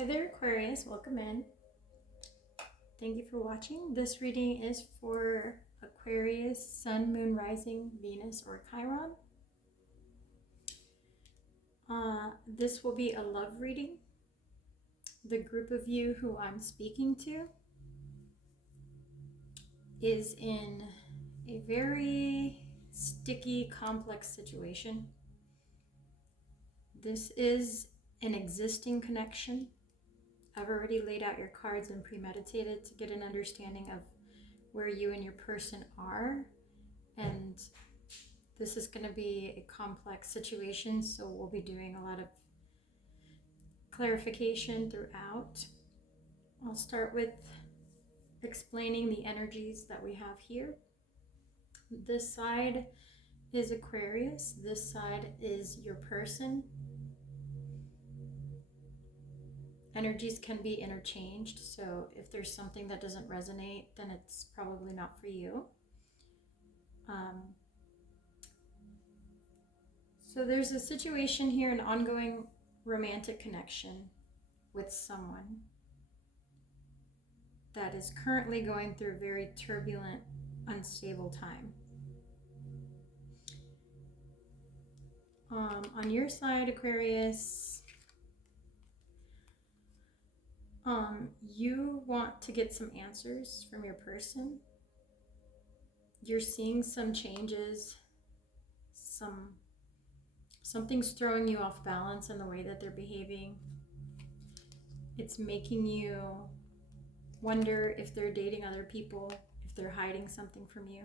Hi there, Aquarius. Welcome in. Thank you for watching. This reading is for Aquarius, Sun, Moon, Rising, Venus, or Chiron. This will be a love reading. The group of you who I'm speaking to is in a very sticky, complex situation. This is an existing connection. I've already laid out your cards and premeditated to get an understanding of where you and your person are. And this is going to be a complex situation, so we'll be doing a lot of clarification throughout. I'll start with explaining the energies that we have here. This side is Aquarius. This side is your person. Energies can be interchanged, so if there's something that doesn't resonate, then it's probably not for you. So there's a situation here, an ongoing romantic connection with someone that is currently going through a very turbulent, unstable time. On your side, Aquarius, you want to get some answers from your person. You're seeing some changes, something's throwing you off balance in the way that they're behaving. It's making you wonder if they're dating other people, if they're hiding something from you.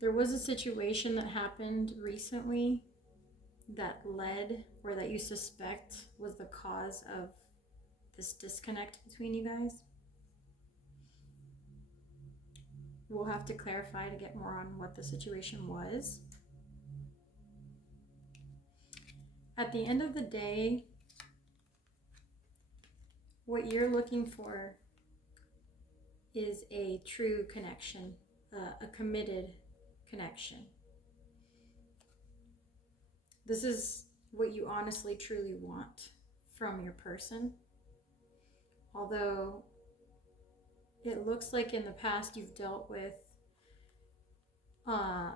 There was a situation that happened recently that led, or that you suspect was the cause of this disconnect between you guys. We'll have to clarify to get more on what the situation was. At the end of the day, what you're looking for is a true connection, a committed connection. This is what you honestly, truly want from your person. Although it looks like in the past you've dealt with a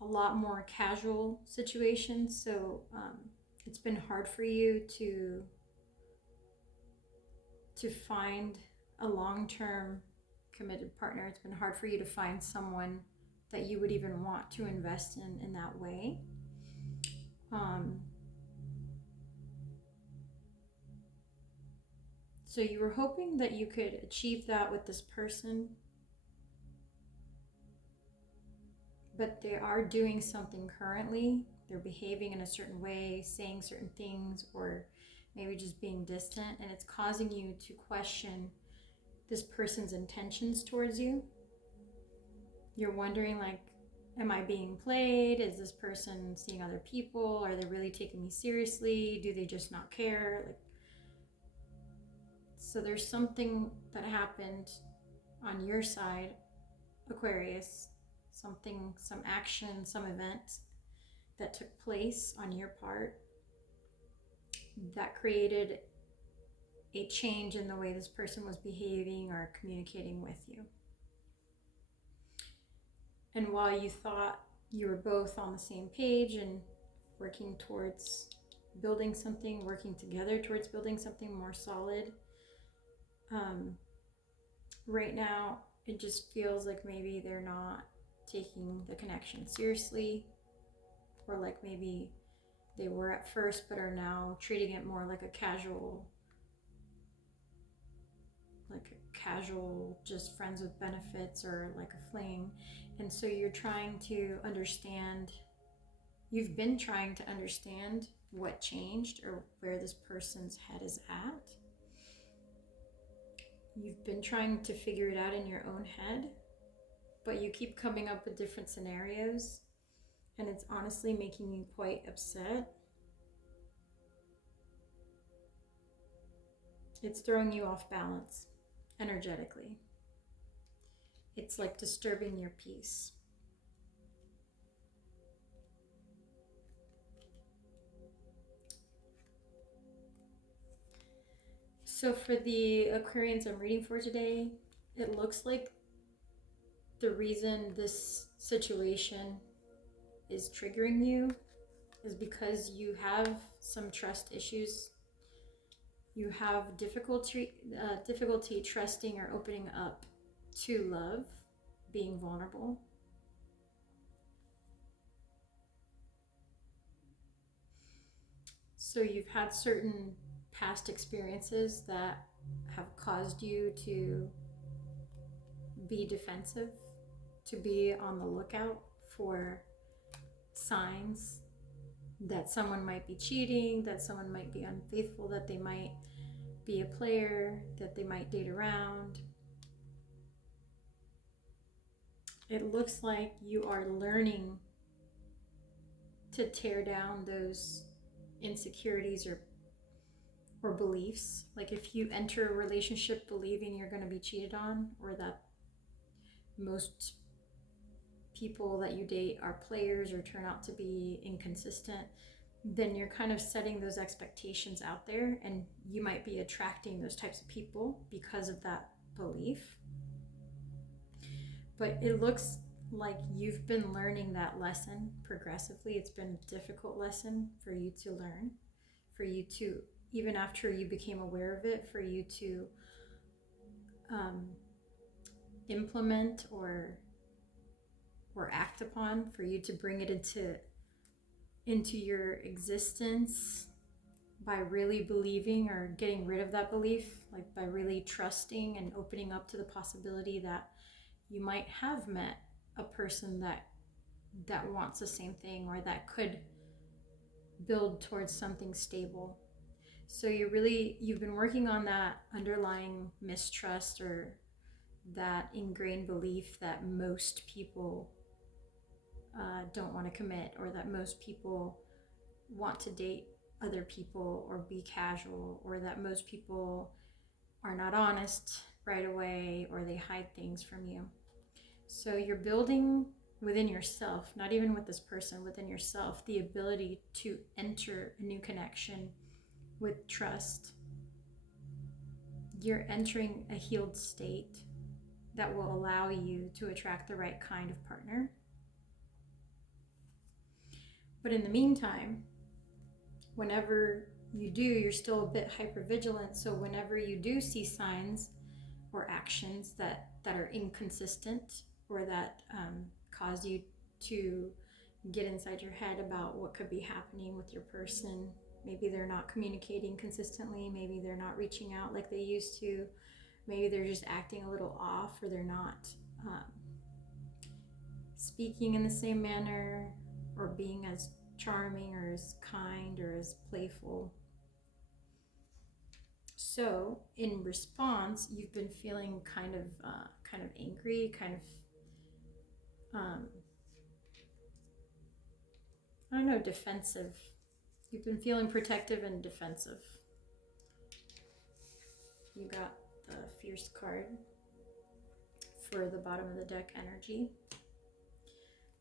lot more casual situations, so it's been hard for you to find a long-term committed partner. It's been hard for you to find someone that you would even want to invest in that way. So you were hoping that you could achieve that with this person, but they are doing something currently. They're behaving in a certain way, saying certain things, or maybe just being distant, and it's causing you to question this person's intentions towards you. You're wondering, like, am I being played? Is this person seeing other people? Are they really taking me seriously? Do they just not care? So there's something that happened on your side, Aquarius, some action, some event that took place on your part that created a change in the way this person was behaving or communicating with you. And while you thought you were both on the same page and working towards building something, working together towards building something more solid, right now it just feels like maybe they're not taking the connection seriously, or like maybe they were at first but are now treating it more like a casual just friends with benefits, or like a fling. And so you're trying to understand, you've been trying to understand what changed or where this person's head is at. You've been trying to figure it out in your own head, but you keep coming up with different scenarios, and it's honestly making you quite upset. It's throwing you off balance energetically. It's like disturbing your peace. So for the Aquarians I'm reading for today, it looks like the reason this situation is triggering you is because you have some trust issues. You have difficulty trusting or opening up to love, being vulnerable. So you've had certain past experiences that have caused you to be defensive, to be on the lookout for signs that someone might be cheating, that someone might be unfaithful, that they might be a player, that they might date around. It looks like you are learning to tear down those insecurities or beliefs. Like if you enter a relationship believing you're going to be cheated on, or that most people that you date are players or turn out to be inconsistent, then you're kind of setting those expectations out there, and you might be attracting those types of people because of that belief. But it looks like you've been learning that lesson progressively. It's been a difficult lesson for you to learn, for you to, even after you became aware of it, for you to implement or act upon, for you to bring it into your existence by really believing or getting rid of that belief, like by really trusting and opening up to the possibility that you might have met a person that wants the same thing, or that could build towards something stable. So you've been working on that underlying mistrust, or that ingrained belief that most people don't want to commit, or that most people want to date other people or be casual, or that most people are not honest right away, or they hide things from you. So you're building within yourself, not even with this person, within yourself, the ability to enter a new connection with trust. You're entering a healed state that will allow you to attract the right kind of partner. But in the meantime, whenever you do, you're still a bit hypervigilant. So whenever you do see signs or actions that are inconsistent, or that cause you to get inside your head about what could be happening with your person, maybe they're not communicating consistently, maybe they're not reaching out like they used to, maybe they're just acting a little off, or they're not speaking in the same manner, or being as charming or as kind or as playful. So in response, you've been feeling kind of angry, kind of I don't know, defensive. You've been feeling protective and defensive. You got the Fierce card for the bottom of the deck energy.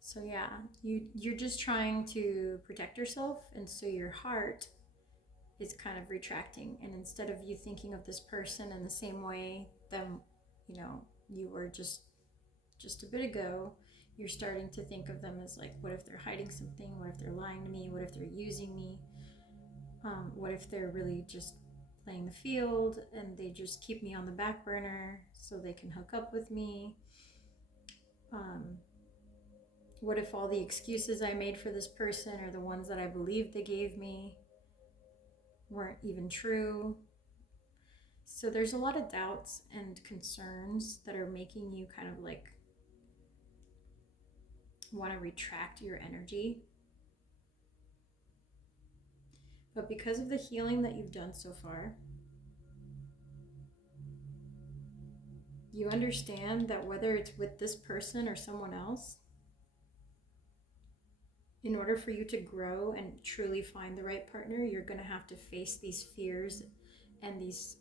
So yeah, you're just trying to protect yourself, and so your heart is kind of retracting. And instead of you thinking of this person in the same way that you were just a bit ago, you're starting to think of them as like, what if they're hiding something? What if they're lying to me? What if they're using me? What if they're really just playing the field and they just keep me on the back burner so they can hook up with me? What if all the excuses I made for this person, or the ones that I believed they gave me, weren't even true? So there's a lot of doubts and concerns that are making you kind of like want to retract your energy. But because of the healing that you've done so far, you understand that whether it's with this person or someone else, in order for you to grow and truly find the right partner, you're going to have to face these fears and these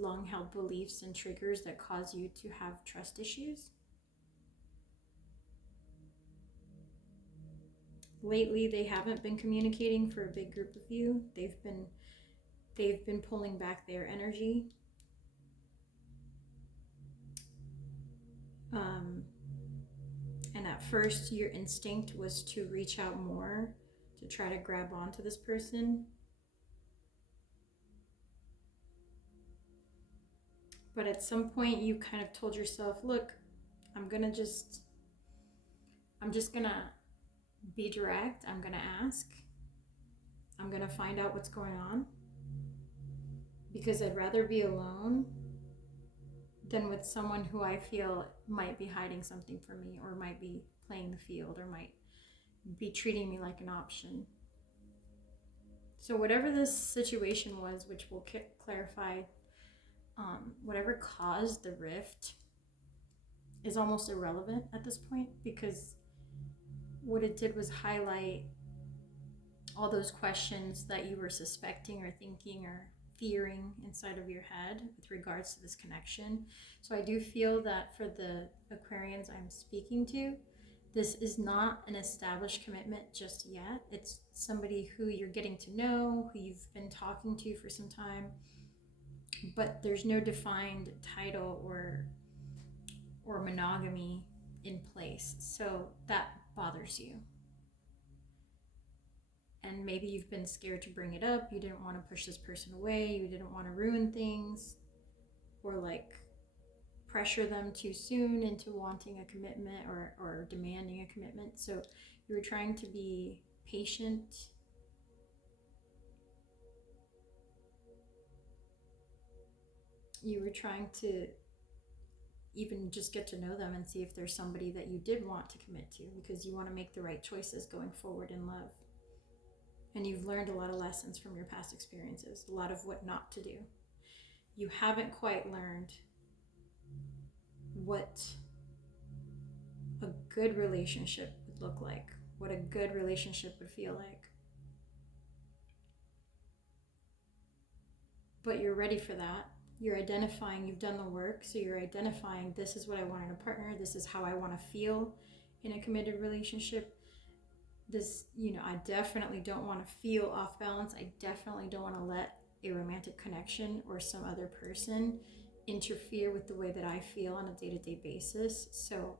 long-held beliefs and triggers that cause you to have trust issues. Lately, they haven't been communicating for a big group of you. They've been they've been pulling back their energy. And at first, your instinct was to reach out more, to try to grab onto this person. But at some point, you kind of told yourself, look, I'm just gonna be direct. I'm gonna ask. I'm gonna find out what's going on. Because I'd rather be alone than with someone who I feel might be hiding something from me, or might be playing the field, or might be treating me like an option. So whatever this situation was, which we'll clarify, whatever caused the rift is almost irrelevant at this point, because what it did was highlight all those questions that you were suspecting or thinking or fearing inside of your head with regards to this connection. So I do feel that for the Aquarians I'm speaking to, this is not an established commitment just yet. It's somebody who you're getting to know, who you've been talking to for some time, but there's no defined title or monogamy in place. So that bothers you. And maybe you've been scared to bring it up. You didn't want to push this person away. You didn't want to ruin things, or like pressure them too soon into wanting a commitment or demanding a commitment. So you were trying to be patient. You were trying to even just get to know them and see if there's somebody that you did want to commit to, because you want to make the right choices going forward in love. And you've learned a lot of lessons from your past experiences, a lot of what not to do. You haven't quite learned what a good relationship would look like, what a good relationship would feel like. But you're ready for that. You're identifying, you've done the work, so you're identifying, this is what I want in a partner, this is how I want to feel in a committed relationship. This, I definitely don't want to feel off balance. I definitely don't want to let a romantic connection or some other person interfere with the way that I feel on a day-to-day basis. So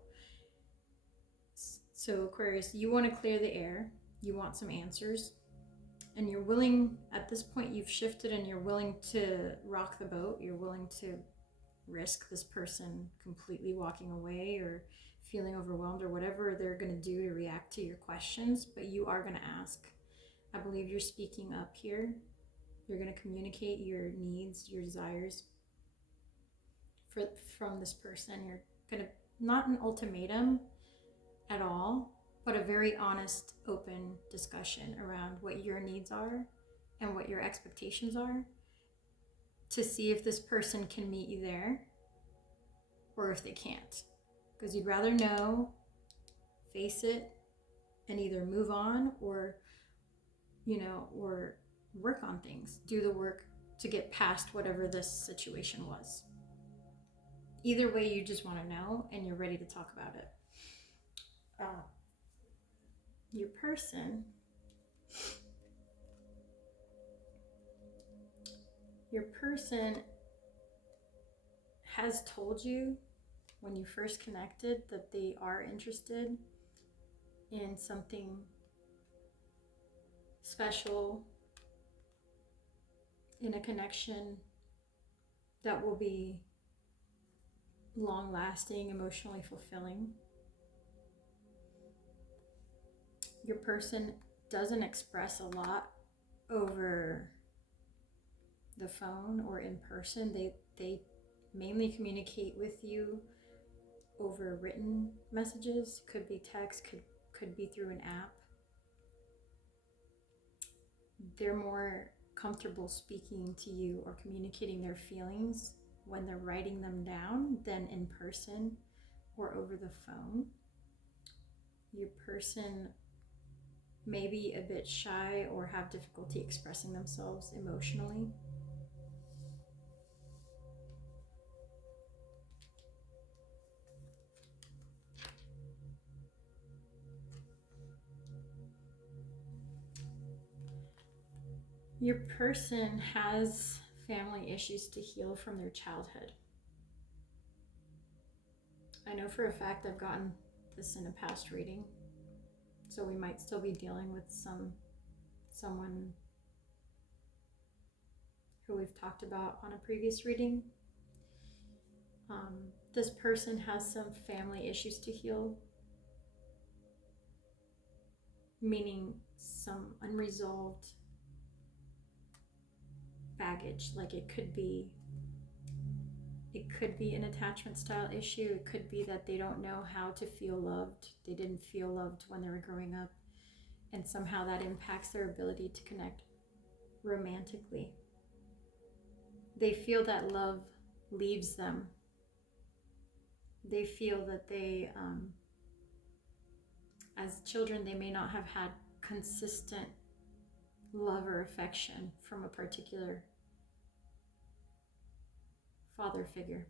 Aquarius, you want to clear the air. You want some answers. And you're willing, at this point you've shifted and you're willing to rock the boat. You're willing to risk this person completely walking away or feeling overwhelmed or whatever they're going to do to react to your questions, but you are going to ask. I believe you're speaking up here. You're going to communicate your needs, your desires from this person. You're going to, not an ultimatum at all, but a very honest, open discussion around what your needs are and what your expectations are, to see if this person can meet you there or if they can't. Because you'd rather know, face it, and either move on or work on things, do the work to get past whatever this situation was. Either way, you just want to know and you're ready to talk about it. Your person has told you when you first connected that they are interested in something special, in a connection that will be long-lasting, emotionally fulfilling. Your person doesn't express a lot over the phone or in person. They mainly communicate with you over written messages. Could be text, could be through an app. They're more comfortable speaking to you or communicating their feelings when they're writing them down than in person or over the phone. Your person may be a bit shy or have difficulty expressing themselves emotionally. Your person has family issues to heal from their childhood. I know for a fact I've gotten this in a past reading, so we might still be dealing with someone who we've talked about on a previous reading. This person has some family issues to heal, meaning some unresolved baggage. Like it could be an attachment style issue. It could be that they don't know how to feel loved. They didn't feel loved when they were growing up, and somehow that impacts their ability to connect romantically. They feel that love leaves them. They feel that they, as children, they may not have had consistent love or affection from a particular father figure.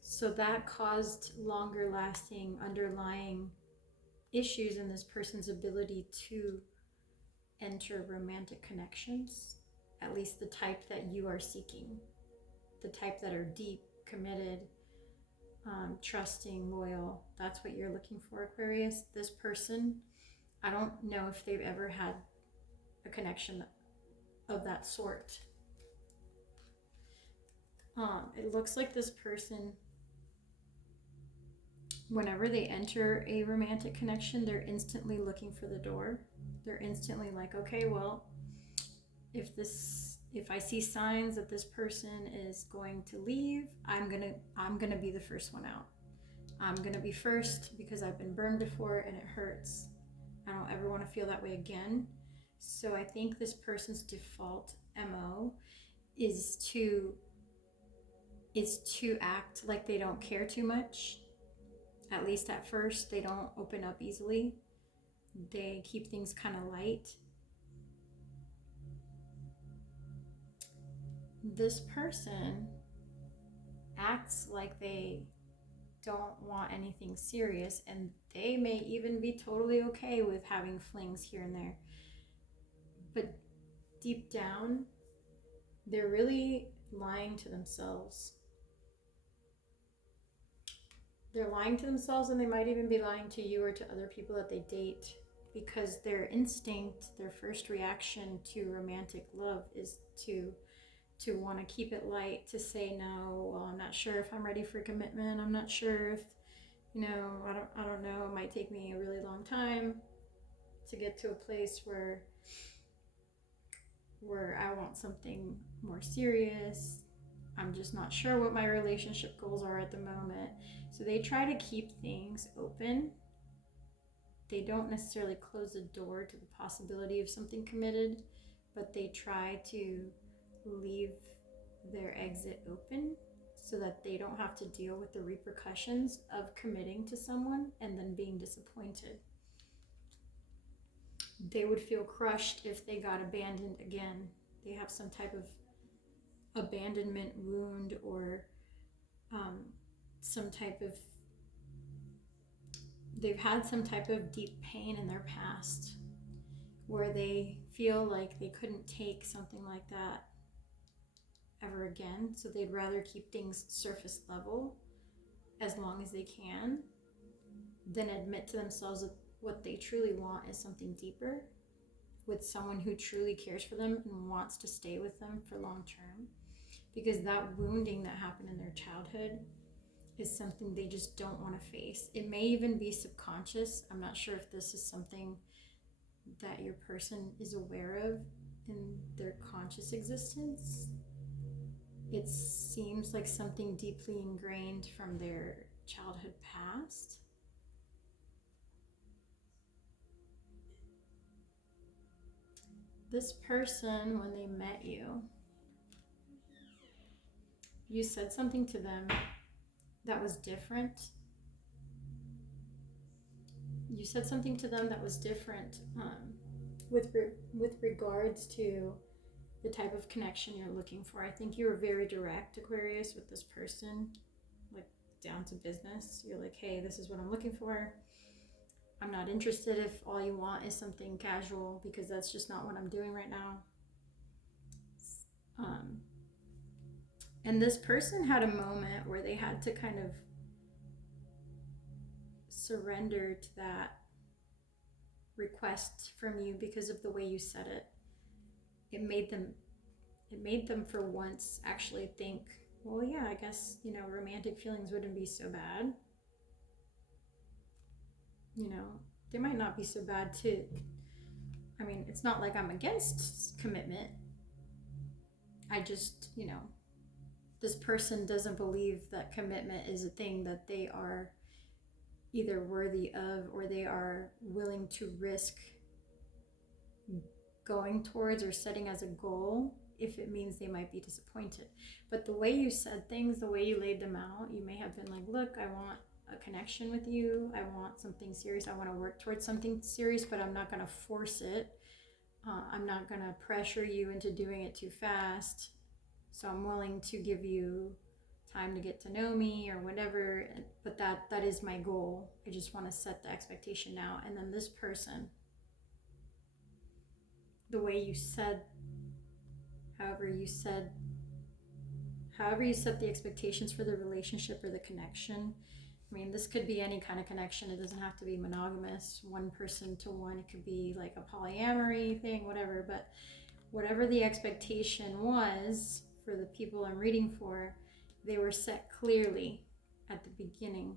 So that caused longer lasting underlying issues in this person's ability to enter romantic connections, at least the type that you are seeking, the type that are deep, committed, trusting, loyal. That's what you're looking for, Aquarius. This person, I don't know if they've ever had a connection of that sort. It looks like this person, whenever they enter a romantic connection, they're instantly looking for the door. They're instantly like, okay, well, if I see signs that this person is going to leave, I'm gonna be the first one out. I'm gonna be first because I've been burned before and it hurts. I don't ever want to feel that way again. So I think this person's default MO is to act like they don't care too much. At least at first, they don't open up easily. They keep things kind of light. This person acts like they don't want anything serious, and they may even be totally okay with having flings here and there. But deep down, they're really lying to themselves. They're lying to themselves, and they might even be lying to you or to other people that they date, because their instinct, their first reaction to romantic love is to want to keep it light, to say no. Well, I'm not sure if I'm ready for commitment. I'm not sure if, I don't know. It might take me a really long time to get to a place where I want something more serious. I'm just not sure what my relationship goals are at the moment. So they try to keep things open. They don't necessarily close the door to the possibility of something committed, but they try to leave their exit open so that they don't have to deal with the repercussions of committing to someone and then being disappointed. They would feel crushed if they got abandoned again. They have some type of abandonment wound, or they've had some type of deep pain in their past where they feel like they couldn't take something like that ever again. So they'd rather keep things surface level as long as they can than admit to themselves that what they truly want is something deeper, with someone who truly cares for them and wants to stay with them for long term. Because that wounding that happened in their childhood is something they just don't want to face. It may even be subconscious. I'm not sure if this is something that your person is aware of in their conscious existence. It seems like something deeply ingrained from their childhood past. This person, when they met you, you said something to them that was different. You said something to them that was different with regards to the type of connection you're looking for. I think you were very direct, Aquarius, with this person, like down to business. You're like, hey, this is what I'm looking for. I'm not interested if all you want is something casual, because that's just not what I'm doing right now. And this person had a moment where they had to kind of surrender to that request from you because of the way you said it. It made them for once actually think, well, yeah, I guess, romantic feelings wouldn't be so bad. They might not be so bad too. I mean, it's not like I'm against commitment. I just, this person doesn't believe that commitment is a thing that they are either worthy of, or they are willing to risk going towards or setting as a goal if it means they might be disappointed. But the way you said things, the way you laid them out, you may have been like, look, I want a connection with you. I want something serious. I want to work towards something serious, but I'm not going to force it. I'm not going to pressure you into doing it too fast. So I'm willing to give you time to get to know me or whatever. But that is my goal. I just want to set the expectation now. And then this person, the way you said, however you set the expectations for the relationship or the connection. I mean, this could be any kind of connection. It doesn't have to be monogamous, one person to one. It could be like a polyamory thing, whatever. But whatever the expectation was for the people I'm reading for, they were set clearly at the beginning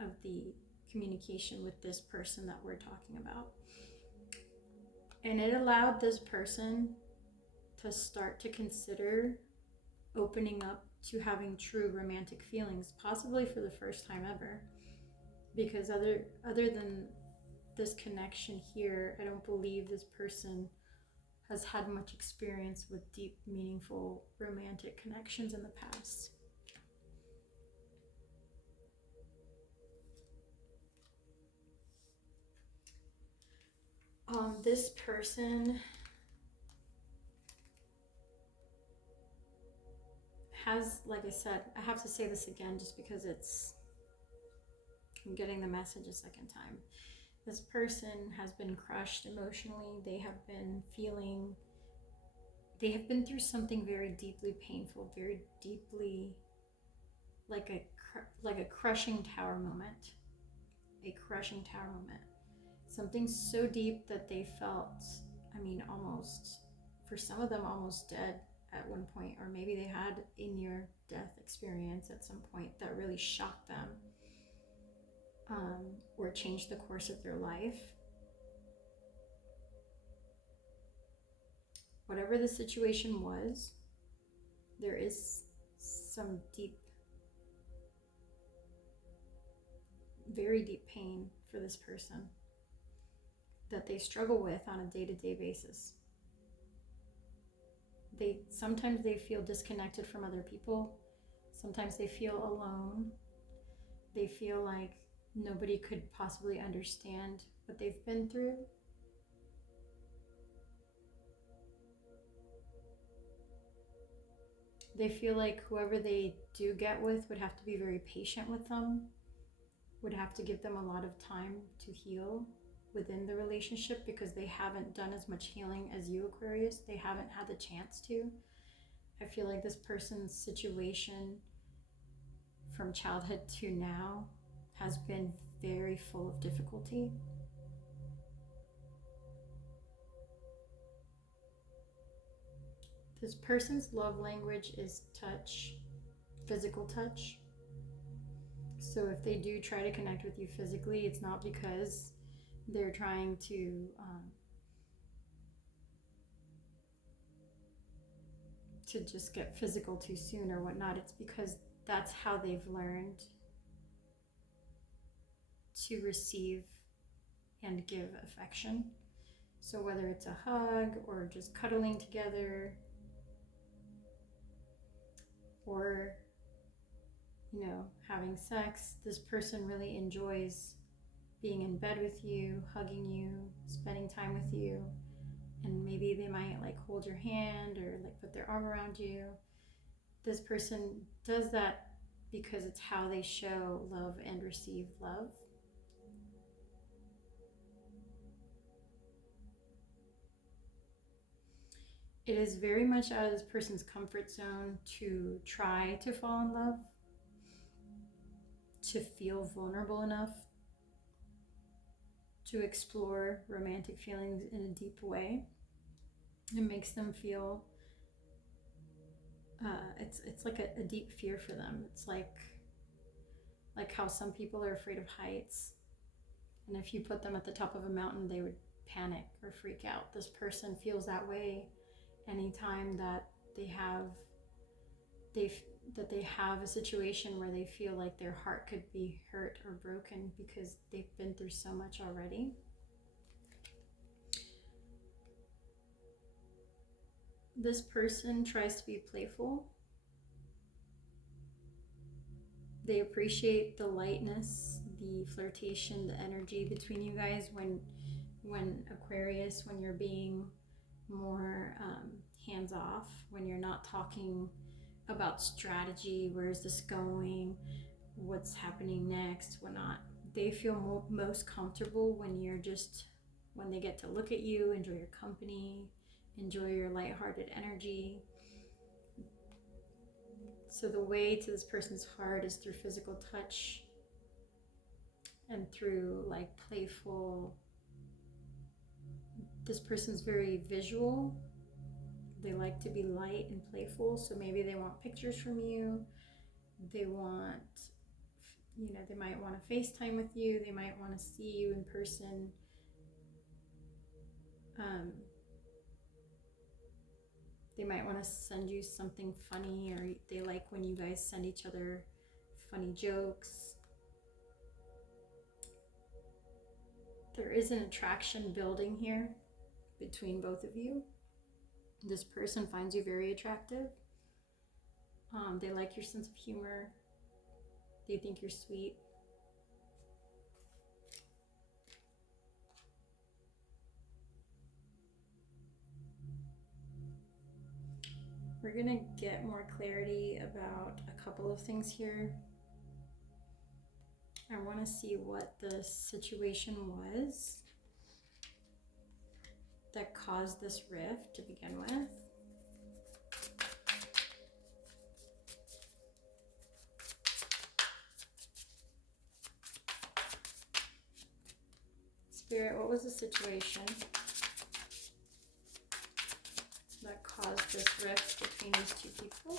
of the communication with this person that we're talking about. And it allowed this person to start to consider opening up to having true romantic feelings, possibly for the first time ever. Because other than this connection here, I don't believe this person has had much experience with deep, meaningful romantic connections in the past. This person has, like I said, I have to say this again just because I'm getting the message a second time. This person has been crushed emotionally. They have been through something very deeply painful, very deeply, like a crushing tower moment. A crushing tower moment. Something so deep that they felt, almost, for some of them, almost dead at one point, or maybe they had a near-death experience at some point that really shocked them, or changed the course of their life. Whatever the situation was, there is some deep, very deep pain for this person that they struggle with on a day-to-day basis. Sometimes they feel disconnected from other people. Sometimes they feel alone. They feel like nobody could possibly understand what they've been through. They feel like whoever they do get with would have to be very patient with them, would have to give them a lot of time to heal within the relationship, because they haven't done as much healing as you, Aquarius. They haven't had the chance to. I feel like this person's situation from childhood to now has been very full of difficulty. This person's love language is touch, physical touch. So if they do try to connect with you physically, it's not because they're trying to just get physical too soon or whatnot. It's because that's how they've learned to receive and give affection. So whether it's a hug or just cuddling together, or having sex, this person really enjoys being in bed with you, hugging you, spending time with you. And maybe they might hold your hand or put their arm around you. This person does that because it's how they show love and receive love. It is very much out of this person's comfort zone to try to fall in love, to feel vulnerable enough to explore romantic feelings in a deep way. It makes them feel it's like a deep fear for them. It's like how some people are afraid of heights, and if you put them at the top of a mountain, they would panic or freak out. This person feels that way anytime that they have a situation where they feel like their heart could be hurt or broken, because they've been through so much already. This person tries to be playful. They appreciate the lightness, the flirtation, the energy between you guys when Aquarius, when you're being more hands off, when you're not talking about strategy, where is this going, what's happening next, what not. They feel most comfortable when they get to look at you, enjoy your company, enjoy your lighthearted energy. So the way to this person's heart is through physical touch and through like playful. This person's very visual. They like to be light and playful, so maybe they want pictures from you. They want, they might want to FaceTime with you. They might want to see you in person. They might want to send you something funny, or they like when you guys send each other funny jokes. There is an attraction building here between both of you. This person finds you very attractive. They like your sense of humor. They think you're sweet. We're gonna get more clarity about a couple of things here. I want to see what the situation was that caused this rift to begin with. Spirit, what was the situation that caused this rift between these two people?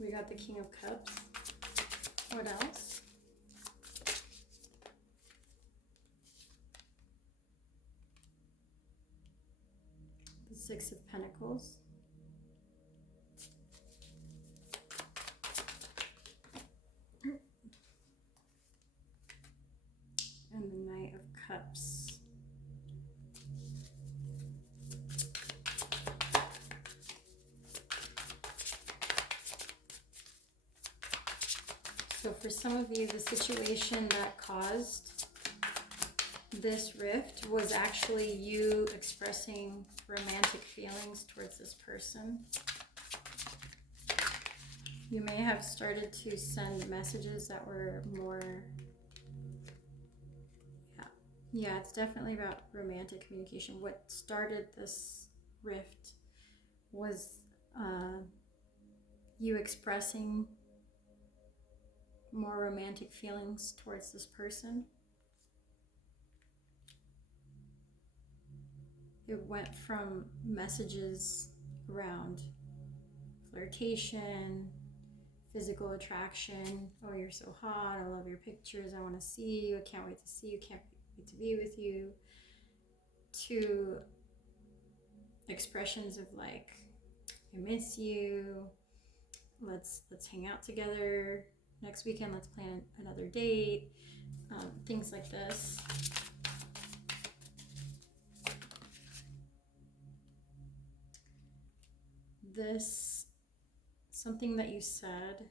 We got the King of Cups. What else? The Six of Pentacles. And the Knight of Cups. So for some of you, the situation that caused this rift was actually you expressing romantic feelings towards this person. You may have started to send messages that were more, yeah, it's definitely about romantic communication. What started this rift was you expressing more romantic feelings towards this person. It went from messages around flirtation, physical attraction, oh, you're so hot, I love your pictures, I want to see you, I can't wait to see you, can't wait to be with you, to expressions of like, I miss you, let's hang out together, next weekend let's plan another date, things like this. This, something that you said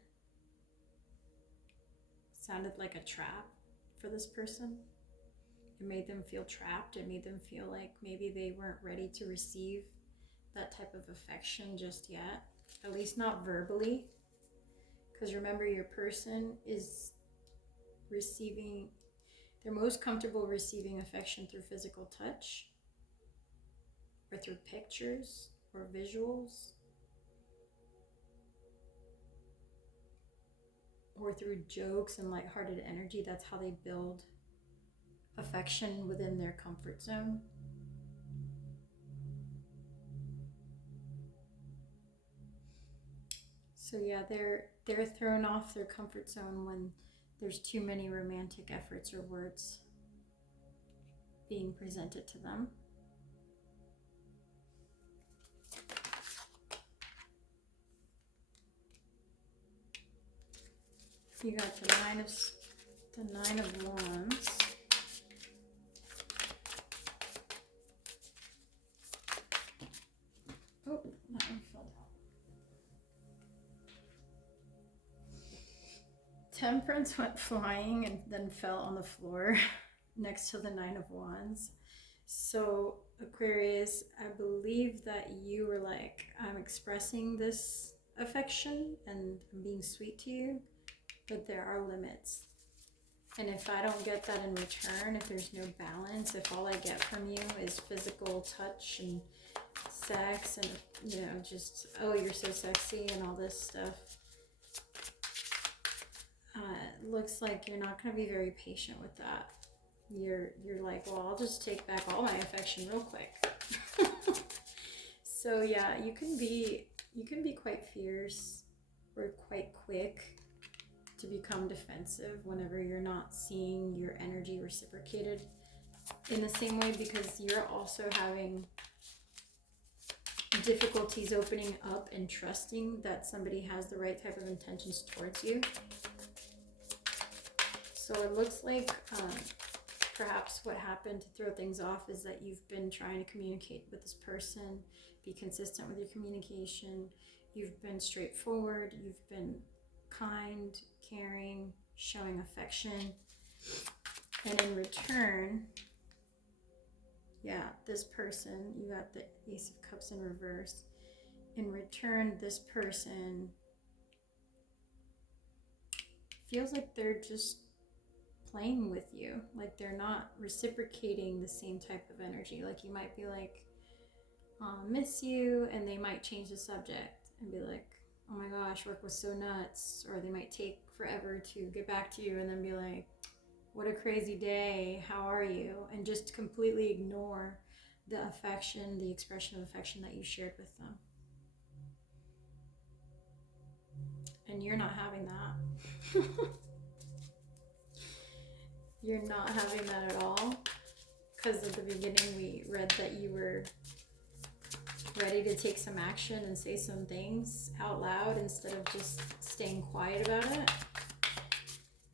sounded like a trap for this person. It made them feel trapped. It made them feel like maybe they weren't ready to receive that type of affection just yet, at least not verbally. Because remember, your person is receiving, they're most comfortable receiving affection through physical touch, or through pictures or visuals, or through jokes and lighthearted energy. That's how they build affection within their comfort zone. So yeah, they're thrown off their comfort zone when there's too many romantic efforts or words being presented to them. You got the Nine of Wands. Oh, that one fell down. Temperance went flying and then fell on the floor next to the Nine of Wands. So Aquarius, I believe that you were like, I'm expressing this affection and I'm being sweet to you, but there are limits. And if I don't get that in return, if there's no balance, if all I get from you is physical touch and sex and, you know, just, oh, you're so sexy and all this stuff, looks like you're not going to be very patient with that. You're like, well, I'll just take back all my affection real quick. So yeah, you can be quite fierce or quite quick to become defensive whenever you're not seeing your energy reciprocated in the same way, because you're also having difficulties opening up and trusting that somebody has the right type of intentions towards you. So it looks like perhaps what happened to throw things off is that you've been trying to communicate with this person, be consistent with your communication, you've been straightforward, you've been kind, caring, showing affection, and in return, yeah, this person, you got the Ace of Cups in reverse. In return, this person feels like they're just playing with you, like they're not reciprocating the same type of energy. Like you might be like, oh, I miss you, and they might change the subject and be like, oh my gosh, work was so nuts. Or they might take forever to get back to you and then be like, what a crazy day, how are you? And just completely ignore the affection, the expression of affection that you shared with them. And you're not having that. You're not having that at all, because at the beginning we read that you were ready to take some action and say some things out loud instead of just staying quiet about it.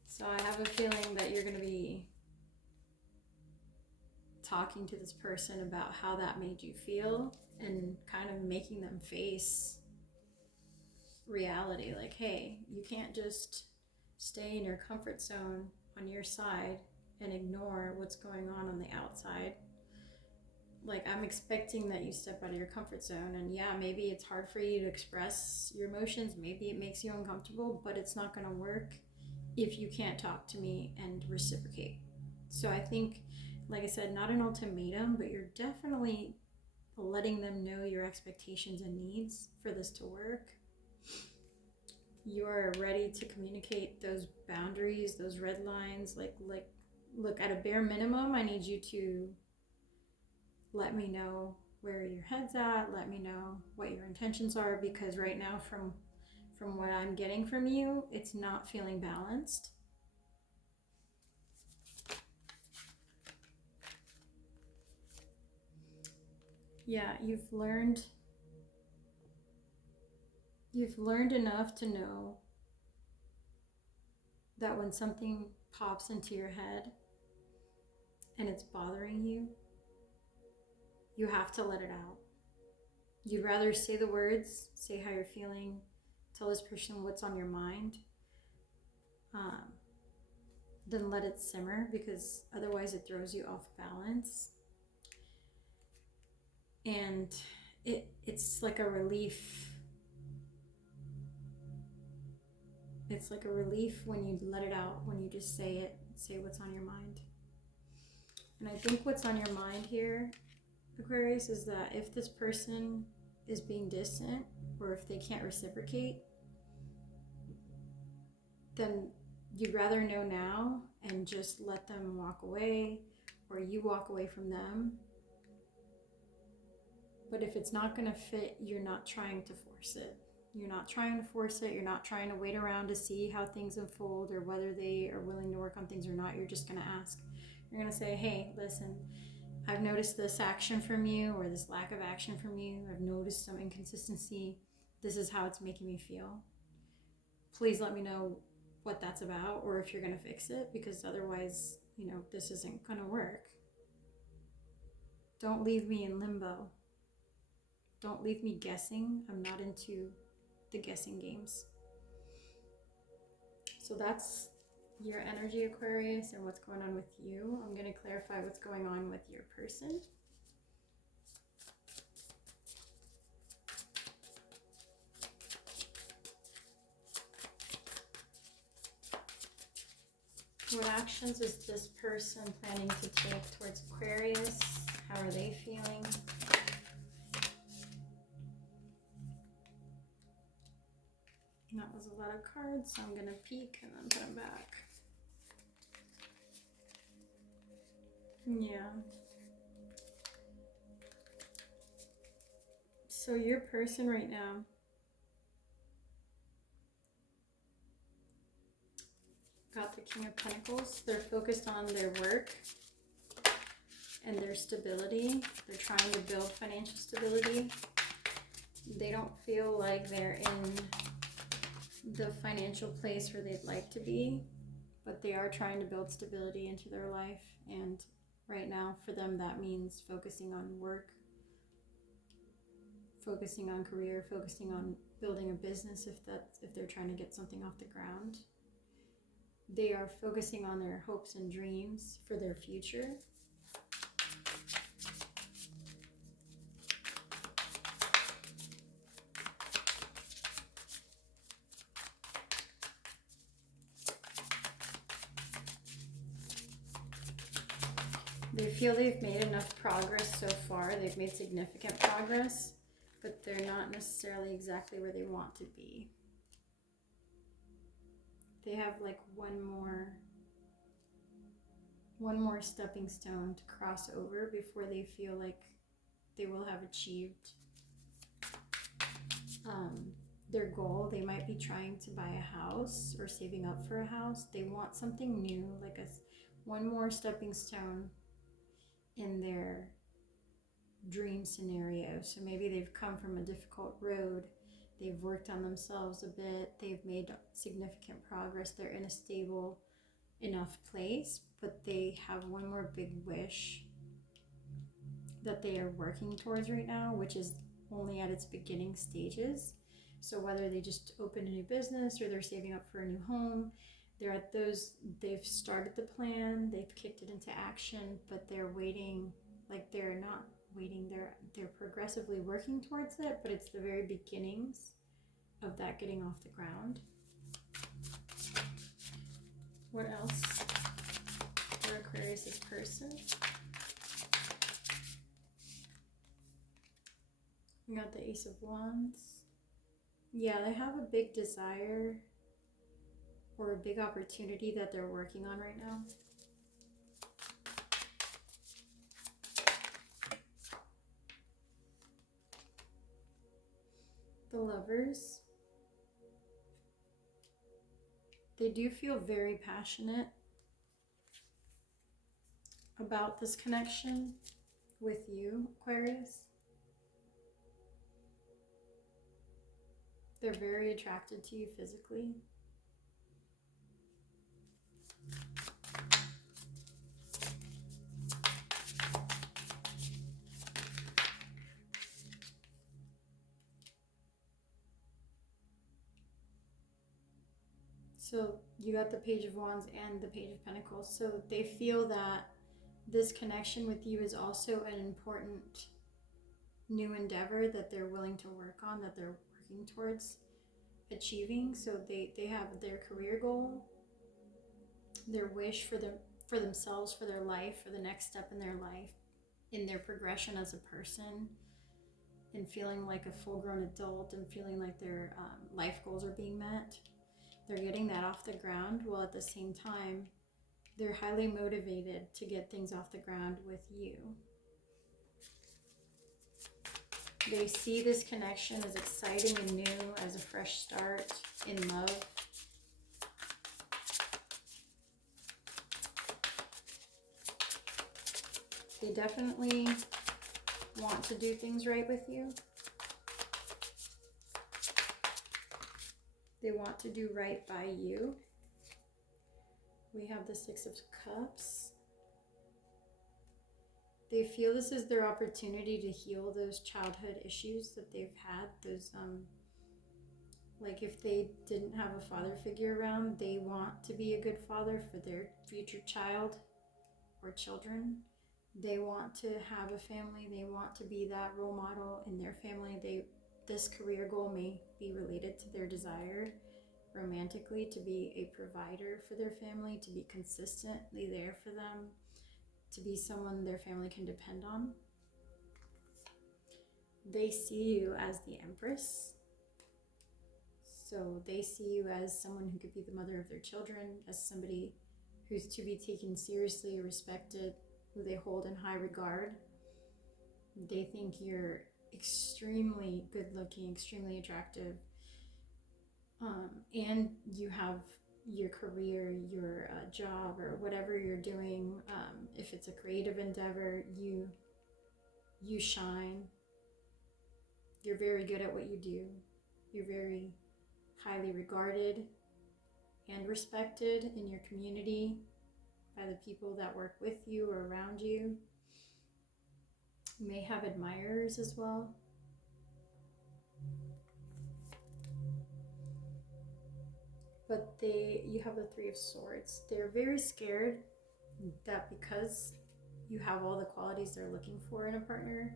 So I have a feeling that you're going to be talking to this person about how that made you feel and kind of making them face reality. Like, hey, you can't just stay in your comfort zone on your side and ignore what's going on the outside. Like, I'm expecting that you step out of your comfort zone, and yeah, maybe it's hard for you to express your emotions, maybe it makes you uncomfortable, but it's not going to work if you can't talk to me and reciprocate. So I think, like I said, not an ultimatum, but you're definitely letting them know your expectations and needs for this to work. You are ready to communicate those boundaries, those red lines. Like, look, at a bare minimum, I need you to let me know where your head's at. Let me know what your intentions are, because right now, from what I'm getting from you, it's not feeling balanced. Yeah, you've learned enough to know that when something pops into your head and it's bothering you, you have to let it out. You'd rather say the words, say how you're feeling, tell this person what's on your mind, then let it simmer, because otherwise it throws you off balance. And it's like a relief. It's like a relief when you let it out, when you just say what's on your mind. And I think what's on your mind here, Aquarius, is that if this person is being distant, or if they can't reciprocate, then you'd rather know now and just let them walk away, or you walk away from them. But if it's not going to fit, you're not trying to force it. You're not trying to force it. You're not trying to wait around to see how things unfold or whether they are willing to work on things or not. You're just going to ask. You're going to say, hey, listen, I've noticed this action from you, or this lack of action from you. I've noticed some inconsistency. This is how it's making me feel. Please let me know what that's about, or if you're going to fix it, because otherwise, this isn't going to work. Don't leave me in limbo. Don't leave me guessing. I'm not into the guessing games. So that's your energy, Aquarius, and what's going on with you. I'm going to clarify what's going on with your person. What actions is this person planning to take towards Aquarius? How are they feeling? That was a lot of cards, so I'm going to peek and then put them back. Yeah. So your person right now, got the King of Pentacles. They're focused on their work and their stability. They're trying to build financial stability. They don't feel like they're in the financial place where they'd like to be, but they are trying to build stability into their life. And right now for them, that means focusing on work, focusing on career, focusing on building a business if they're trying to get something off the ground. They are focusing on their hopes and dreams for their future. They feel they've made enough progress so far. They've made significant progress, but they're not necessarily exactly where they want to be. They have like one more stepping stone to cross over before they feel like they will have achieved their goal. They might be trying to buy a house or saving up for a house. They want something new, like one more stepping stone in their dream scenario. So maybe they've come from a difficult road. They've worked on themselves a bit. They've made significant progress. They're in a stable enough place, but they have one more big wish that they are working towards right now, which is only at its beginning stages. So whether they just opened a new business or they're saving up for a new home, they're at those, they've started the plan, they've kicked it into action, but they're waiting. Like, they're not waiting, they're progressively working towards it, but it's the very beginnings of that getting off the ground. What else for Aquarius' person? We got the Ace of Wands. Yeah, they have a big desire or a big opportunity that they're working on right now. The Lovers. They do feel very passionate about this connection with you, Aquarius. They're very attracted to you physically. So you got the Page of Wands and the Page of Pentacles. So they feel that this connection with you is also an important new endeavor that they're willing to work on, that they're working towards achieving. So they have their career goal, their wish for themselves, for their life, for the next step in their life, in their progression as a person, and feeling like a full-grown adult, and feeling like their life goals are being met. They're getting that off the ground, while at the same time they're highly motivated to get things off the ground with you. They see this connection as exciting and new, as a fresh start in love. They definitely want to do things right with you. They want to do right by you. We have the Six of Cups. They feel this is their opportunity to heal those childhood issues that they've had. Those, like if they didn't have a father figure around, they want to be a good father for their future child or children. They want to have a family. They want to be that role model in their family. This career goal may be related to their desire romantically to be a provider for their family, to be consistently there for them, to be someone their family can depend on. They see you as the Empress. So they see you as someone who could be the mother of their children, as somebody who's to be taken seriously, respected, who they hold in high regard. They think you're extremely good looking, extremely attractive, and you have your career, your job, or whatever you're doing. If it's a creative endeavor, you shine. You're very good at what you do. You're very highly regarded and respected in your community by the people that work with you or around you. You may have admirers as well. But you have the Three of Swords. They're very scared that because you have all the qualities they're looking for in a partner,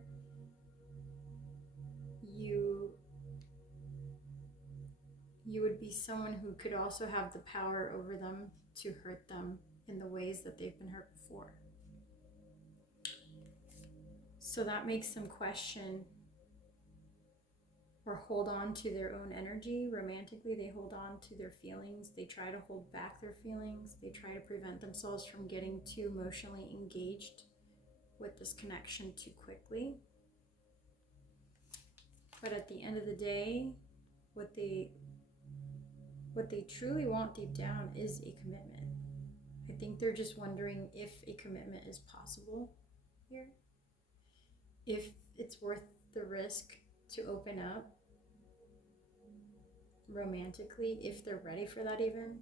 you would be someone who could also have the power over them to hurt them in the ways that they've been hurt before. So that makes them question or hold on to their own energy. Romantically, they hold on to their feelings. They try to hold back their feelings. They try to prevent themselves from getting too emotionally engaged with this connection too quickly. But at the end of the day, what they truly want deep down is a commitment. I think they're just wondering if a commitment is possible here. If it's worth the risk to open up romantically, if they're ready for that even.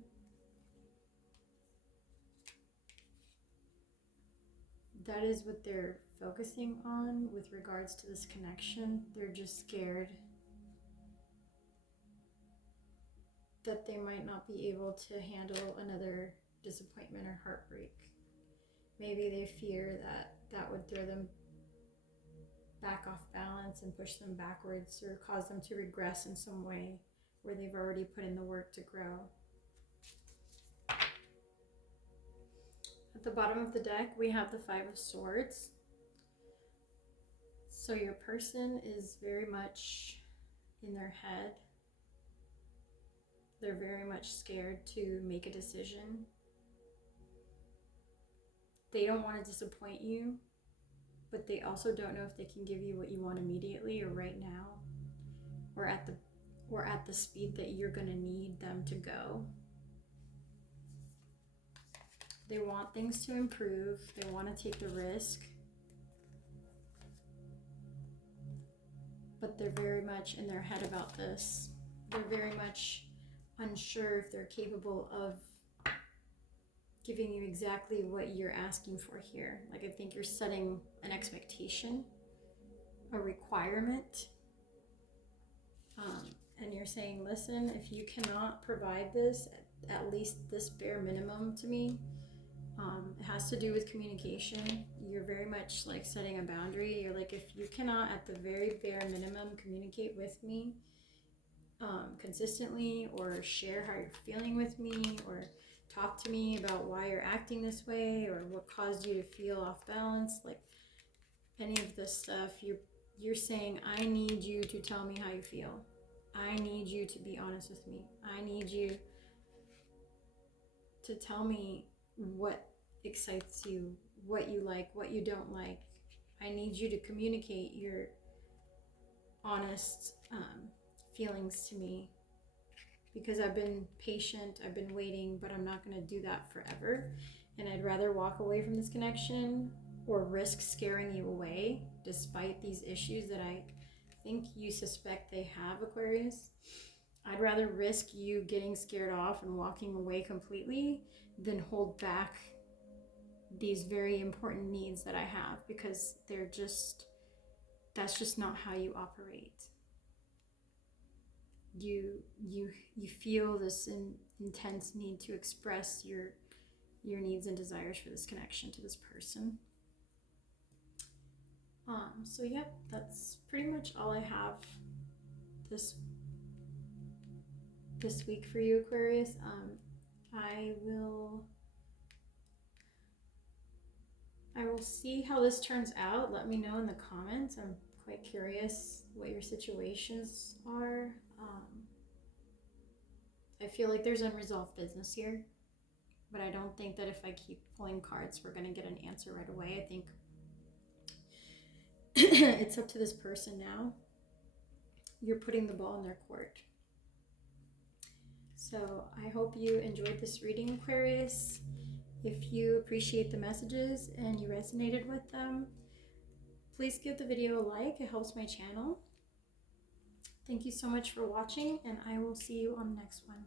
That is what they're focusing on with regards to this connection. They're just scared that they might not be able to handle another disappointment or heartbreak. Maybe they fear that that would throw them back off balance and push them backwards, or cause them to regress in some way where they've already put in the work to grow. At the bottom of the deck, we have the Five of Swords. So your person is very much in their head. They're very much scared to make a decision. They don't want to disappoint you, but they also don't know if they can give you what you want immediately or right now, or at the speed that you're going to need them to go. They want things to improve. They want to take the risk. But they're very much in their head about this. They're very much unsure if they're capable of giving you exactly what you're asking for here. Like, I think you're setting an expectation, a requirement, and you're saying, listen, if you cannot provide this at least this bare minimum to me. It has to do with communication. You're very much like setting a boundary. You're like, if you cannot at the very bare minimum communicate with me consistently, or share how you're feeling with me, or talk to me about why you're acting this way, or what caused you to feel off balance, like any of this stuff, you're saying, I need you to tell me how you feel. I need you to be honest with me. I need you to tell me what excites you, what you like, what you don't like. I need you to communicate your honest feelings to me, because I've been patient, I've been waiting, but I'm not going to do that forever. And I'd rather walk away from this connection or risk scaring you away despite these issues that I think you suspect they have, Aquarius. I'd rather risk you getting scared off and walking away completely than hold back these very important needs that I have, because that's just not how you operate. You feel this intense need to express your needs and desires for this connection to this person. So yep, that's pretty much all I have this week for you, Aquarius. I will see how this turns out. Let me know in the comments. I'm quite curious what your situations are. I feel like there's unresolved business here, but I don't think that if I keep pulling cards, we're going to get an answer right away. I think it's up to this person now. You're putting the ball in their court. So I hope you enjoyed this reading, Aquarius. If you appreciate the messages and you resonated with them, please give the video a like. It helps my channel. Thank you so much for watching, and I will see you on the next one.